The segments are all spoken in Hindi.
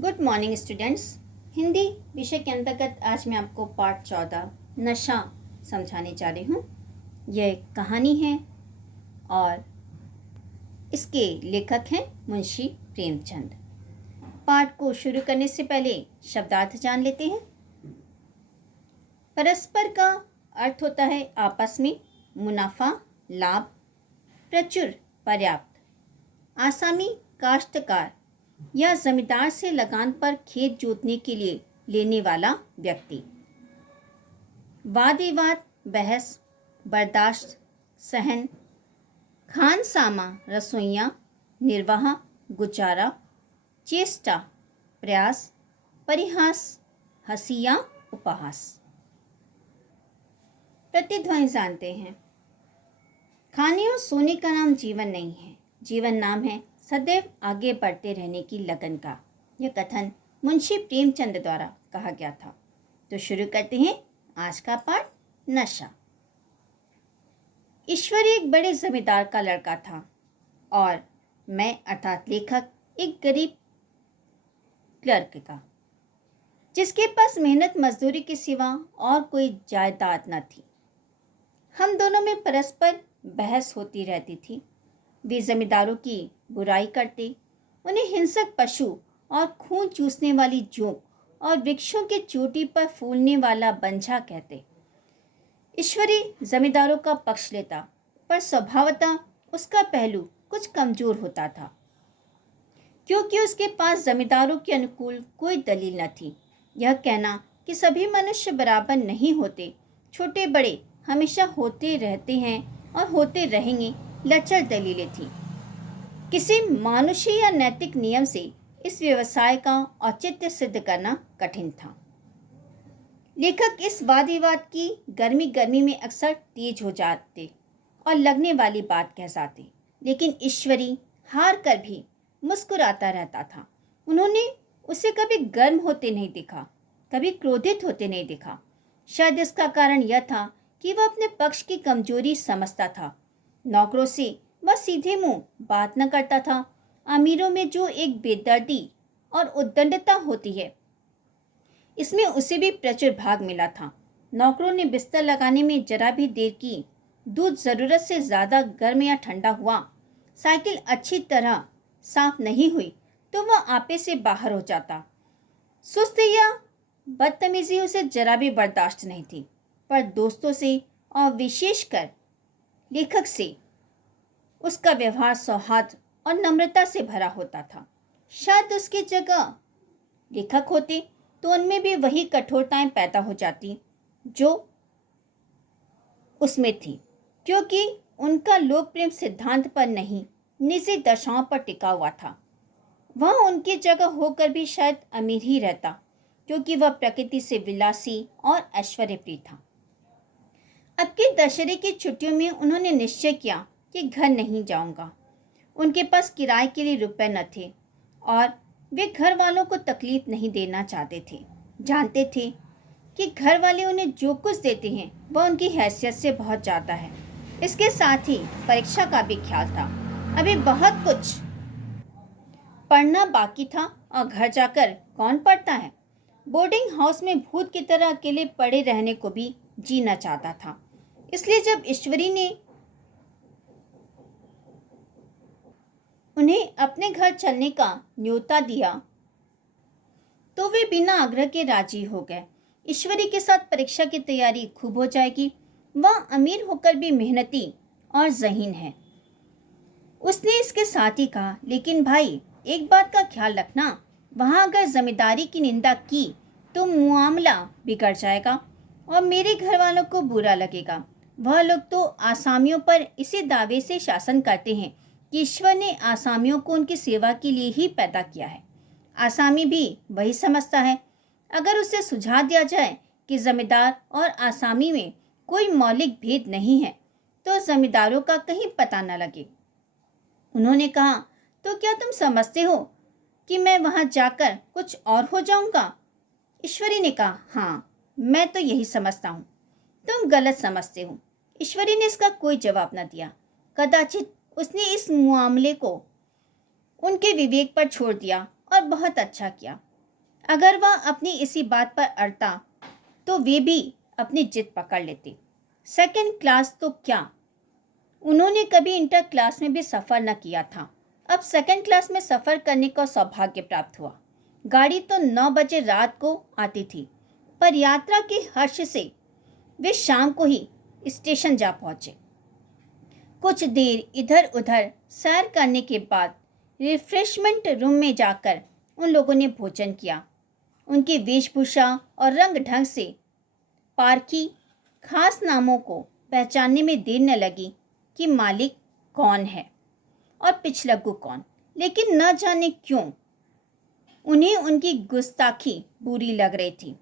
Good morning students. हिंदी विषय के अंतर्गत आज मैं आपको पाठ 14 नशा समझाने जा रही हूँ। यह एक कहानी है और इसके लेखक हैं मुंशी प्रेमचंद। पाठ को शुरू करने से पहले शब्दार्थ जान लेते हैं। परस्पर का अर्थ होता है आपस में, मुनाफा, लाभ, प्रचुर, पर्याप्त। आसामी काश्तकार या जमींदार से लगान पर खेत जोतने के लिए लेने वाला व्यक्ति। वाद विवाद, बहस, बर्दाश्त, सहन, खानसामा, रसोइयाँ, निर्वाह, गुजारा, चेष्टा, प्रयास, परिहास, हंसी या उपहास। प्रतिध्वनि जानते हैं। खाने और सोने का नाम जीवन नहीं है, जीवन नाम है सदैव आगे बढ़ते रहने की लगन का। यह कथन मुंशी प्रेमचंद द्वारा कहा गया था। तो शुरू करते हैं आज का पाठ, नशा। ईश्वर एक बड़े जमींदार का लड़का था और मैं अर्थात लेखक एक गरीब क्लर्क का, जिसके पास मेहनत मजदूरी के सिवा और कोई जायदाद न थी। हम दोनों में परस्पर बहस होती रहती थी। वे जमींदारों की बुराई करते, उन्हें हिंसक पशु और खून चूसने वाली जोंक और वृक्षों की चोटी पर फूलने वाला बंझा कहते। ईश्वरी जमींदारों का पक्ष लेता, पर स्वभावतः उसका पहलू कुछ कमजोर होता था, क्योंकि उसके पास जमींदारों के अनुकूल कोई दलील न थी। यह कहना कि सभी मनुष्य बराबर नहीं होते, छोटे बड़े हमेशा होते रहते हैं और होते रहेंगे, लचर दलीलें थीं। किसी मानुषी या नैतिक नियम से इस व्यवसाय का औचित्य सिद्ध करना कठिन था। लेखक इस वाद विवाद की गर्मी में अक्सर तेज हो जाते और लगने वाली बात कह जाते, लेकिन ईश्वरी हार कर भी मुस्कुराता रहता था। उन्होंने उसे कभी गर्म होते नहीं देखा, कभी क्रोधित होते नहीं देखा। शायद इसका कारण यह था कि वह अपने पक्ष की कमजोरी समझता था। नौकरों से वह सीधे मुंह बात न करता था। अमीरों में जो एक बेदर्दी और उद्दंडता होती है, इसमें उसे भी प्रचुर भाग मिला था। नौकरों ने बिस्तर लगाने में जरा भी देर की, दूध जरूरत से ज्यादा गर्म या ठंडा हुआ, साइकिल अच्छी तरह साफ नहीं हुई तो वह आपे से बाहर हो जाता। सुस्त या बदतमीजी उसे जरा भी बर्दाश्त नहीं थी, पर दोस्तों से और विशेषकर लेखक से उसका व्यवहार सौहार्द और नम्रता से भरा होता था। शायद उसकी जगह लेखक होते तो उनमें भी वही कठोरताएं पैदा हो जाती जो उसमें थी, क्योंकि उनका लोक प्रेम सिद्धांत पर नहीं, निजी दशाओं पर टिका हुआ था। वह उनकी जगह होकर भी शायद अमीर ही रहता, क्योंकि वह प्रकृति से विलासी और ऐश्वर्यप्रिय था। अब की दशहरे की छुट्टियों में उन्होंने निश्चय किया कि घर नहीं जाऊंगा। उनके पास किराए के लिए रुपए न थे और वे घर वालों को तकलीफ नहीं देना चाहते थे। जानते थे कि घर वाले उन्हें जो कुछ देते हैं वह उनकी हैसियत से बहुत ज़्यादा है। इसके साथ ही परीक्षा का भी ख्याल था। अभी बहुत कुछ पढ़ना बाकी था और घर जाकर कौन पढ़ता है। बोर्डिंग हाउस में भूत की तरह अकेले पड़े रहने को भी जीना चाहता था। इसलिए जब ईश्वरी ने उन्हें अपने घर चलने का न्योता दिया तो वे बिना आग्रह के राजी हो गए। ईश्वरी के साथ परीक्षा की तैयारी खूब हो जाएगी। वह अमीर होकर भी मेहनती और ज़हीन है, उसने इसके साथ ही कहा। लेकिन भाई, एक बात का ख्याल रखना, वहाँ अगर जमींदारी की निंदा की तो मामला बिगड़ जाएगा और मेरे घर वालों को बुरा लगेगा। वह लोग तो आसामियों पर इसी दावे से शासन करते हैं कि ईश्वर ने आसामियों को उनकी सेवा के लिए ही पैदा किया है। आसामी भी वही समझता है। अगर उसे सुझा दिया जाए कि जमींदार और आसामी में कोई मौलिक भेद नहीं है तो जमींदारों का कहीं पता न लगे। उन्होंने कहा, तो क्या तुम समझते हो कि मैं वहां जाकर कुछ और हो जाऊंगा? ईश्वरी ने कहा, हाँ, मैं तो यही समझता हूँ। तुम गलत समझते हो। ईश्वरी ने इसका कोई जवाब न दिया। कदाचित उसने इस मामले को उनके विवेक पर छोड़ दिया और बहुत अच्छा किया। अगर वह अपनी इसी बात पर अड़ता तो वे भी अपनी जिद पकड़ लेते। सेकंड क्लास तो क्या, उन्होंने कभी इंटर क्लास में भी सफ़र न किया था। अब सेकंड क्लास में सफ़र करने का सौभाग्य प्राप्त हुआ। गाड़ी तो 9 बजे रात को आती थी, पर यात्रा के हर्ष से वे शाम को ही स्टेशन जा पहुंचे। कुछ देर इधर उधर सैर करने के बाद रिफ्रेशमेंट रूम में जाकर उन लोगों ने भोजन किया। उनकी वेशभूषा और रंग ढंग से पारखी खास नामों को पहचानने में देर न लगी कि मालिक कौन है और पिछलग्गू कौन, लेकिन न जाने क्यों उन्हें उनकी गुस्ताखी बुरी लग रही थी।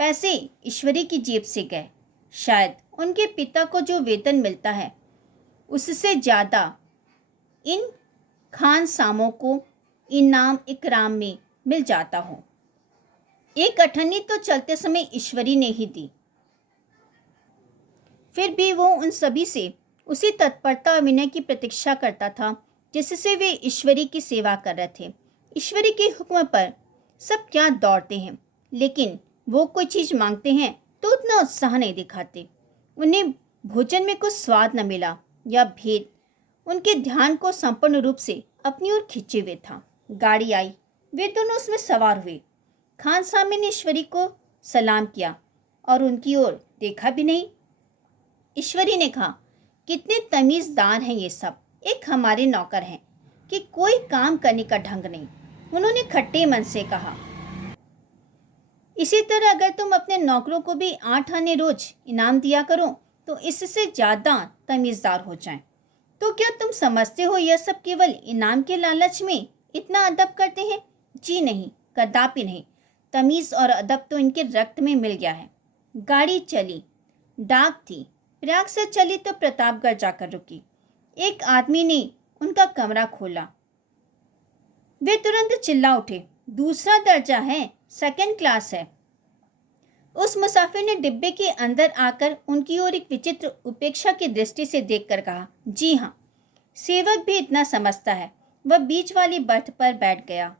पैसे ईश्वरी की जेब से गए। शायद उनके पिता को जो वेतन मिलता है उससे ज़्यादा इन खान सामों को इनाम इकराम में मिल जाता हो। एक अठन्नी तो चलते समय ईश्वरी ने ही दी। फिर भी वो उन सभी से उसी तत्परता और विनय की प्रतीक्षा करता था जिससे वे ईश्वरी की सेवा कर रहे थे। ईश्वरी के हुक्म पर सब क्या दौड़ते हैं, लेकिन वो कोई चीज़ मांगते हैं तो उतना उत्साह नहीं दिखाते। उन्हें भोजन में कुछ स्वाद न मिला या भेद उनके ध्यान को संपूर्ण रूप से अपनी ओर खींचे हुए था। गाड़ी आई, वे दोनों उसमें सवार हुए। खान साहब ने ईश्वरी को सलाम किया और उनकी ओर देखा भी नहीं। ईश्वरी ने कहा, कितने तमीज़दार हैं ये सब, एक हमारे नौकर हैं कि कोई काम करने का ढंग नहीं। उन्होंने खट्टे मन से कहा, इसी तरह अगर तुम अपने नौकरों को भी 8 आने रोज इनाम दिया करो तो इससे ज़्यादा तमीज़दार हो जाएं। तो क्या तुम समझते हो यह सब केवल इनाम के लालच में इतना अदब करते हैं? जी नहीं, कदापि नहीं। तमीज़ और अदब तो इनके रक्त में मिल गया है। गाड़ी चली। डाक थी, प्रयाग से चली तो प्रतापगढ़ जाकर रुकी। एक आदमी ने उनका कमरा खोला। वे तुरंत चिल्ला उठे, दूसरा दर्जा है, सेकंड क्लास है। उस मुसाफिर ने डिब्बे के अंदर आकर उनकी ओर एक विचित्र उपेक्षा की दृष्टि से देखकर कहा, जी हाँ, सेवक भी इतना समझता है। वह बीच वाली बर्थ पर बैठ गया।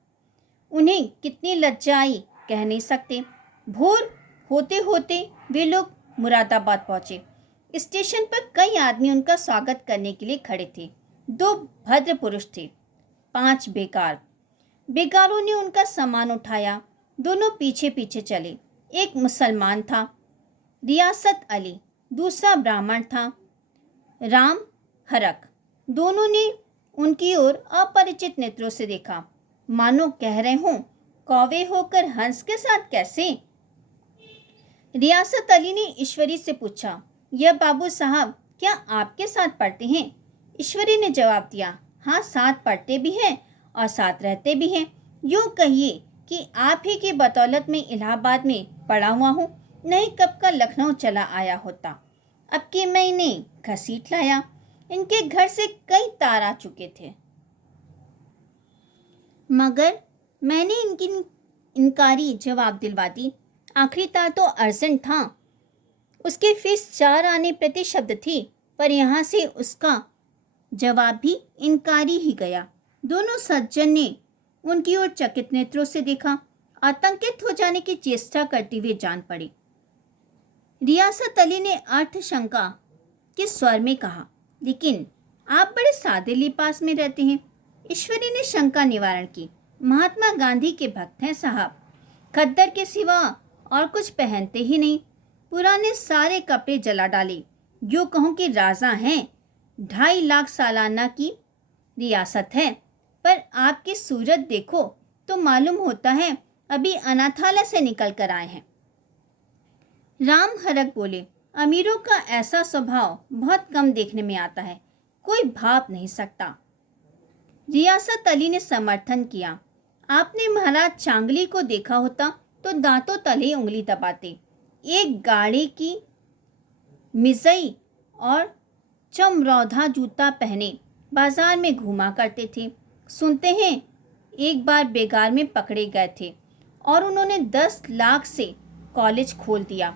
उन्हें कितनी लज्जा आई कह नहीं सकते। भोर होते होते वे लोग मुरादाबाद पहुंचे। स्टेशन पर कई आदमी उनका स्वागत करने के लिए खड़े थे। 2 भद्र पुरुष थे, 5 बेकार। बेगारों ने उनका सामान उठाया। दोनों पीछे पीछे चले। एक मुसलमान था, रियासत अली, दूसरा ब्राह्मण था, राम हरक। दोनों ने उनकी ओर अपरिचित नेत्रों से देखा, मानो कह रहे हों, कौवे होकर हंस के साथ कैसे? रियासत अली ने ईश्वरी से पूछा, यह बाबू साहब क्या आपके साथ पढ़ते हैं? ईश्वरी ने जवाब दिया, हाँ, साथ पढ़ते भी हैं और साथ रहते भी हैं। यूँ कहिए कि आप ही की बदौलत में इलाहाबाद में पढ़ा हुआ हूँ, नहीं कब का लखनऊ चला आया होता। अब के मैं इन्हें घसीट लाया। इनके घर से कई तार आ चुके थे, मगर मैंने इनकी इनकारी जवाब दिलवा दी। आखिरी तार तो अर्जेंट था, उसकी फीस 4 आने प्रति शब्द थी, पर यहाँ से उसका जवाब भी इनकारी ही गया। दोनों सज्जन ने उनकी ओर चकित नेत्रों से देखा, आतंकित हो जाने की चेष्टा करते हुए जान पड़े। रियासत अली ने अर्थशंका के स्वर में कहा, लेकिन आप बड़े सादे लिबास में रहते हैं। ईश्वरी ने शंका निवारण की, महात्मा गांधी के भक्त हैं साहब, खद्दर के सिवा और कुछ पहनते ही नहीं। पुराने सारे कपड़े जला डाले। यूँ कहूँ कि राजा हैं। 2.5 लाख सालाना की रियासत है, पर आपकी सूरत देखो तो मालूम होता है अभी अनाथालय से निकल कर आए हैं। राम हरक बोले, अमीरों का ऐसा स्वभाव बहुत कम देखने में आता है, कोई भाप नहीं सकता। रियासत अली ने समर्थन किया, आपने महाराज चांगली को देखा होता तो दांतों तले उंगली दबाते। एक गाड़ी की मिज़ई और चमरौधा जूता पहने बाजार में घूमा करते थे। सुनते हैं एक बार बेगार में पकड़े गए थे और उन्होंने 10 लाख से कॉलेज खोल दिया।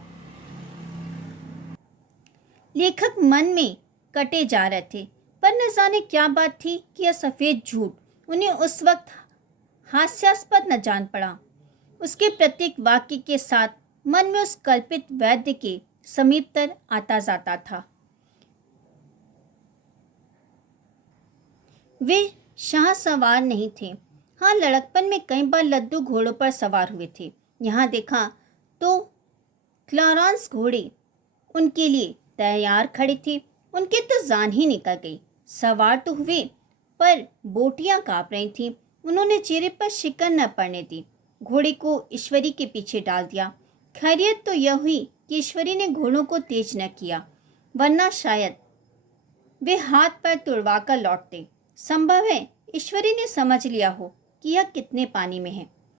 लेखक मन में कटे जा रहे थे, पर न जाने क्या बात थी कि यह सफ़ेद झूठ उन्हें उस वक्त हास्यास्पद न जान पड़ा। उसके प्रत्येक वाक्य के साथ मन में उस कल्पित वैद्य के समीपतर आता जाता था। वे शाह सवार नहीं थे। हाँ, लड़कपन में कई बार लद्दू घोड़ों पर सवार हुए थे। यहाँ देखा तो क्लारेंस घोड़े उनके लिए तैयार खड़े थे। उनके तो जान ही निकल गई। सवार तो हुए, पर बोटियां कांप रही थीं। उन्होंने चेहरे पर शिकन न पड़ने दी। घोड़े को ईश्वरी के पीछे डाल दिया। खैरियत तो यह हुई कि ईश्वरी ने घोड़ों को तेज न किया, वरना शायद वे हाथ पैर तुड़वा कर लौटते। संभव है ईश्वरी ने समझ लिया हो कि यह कितने पानी में है।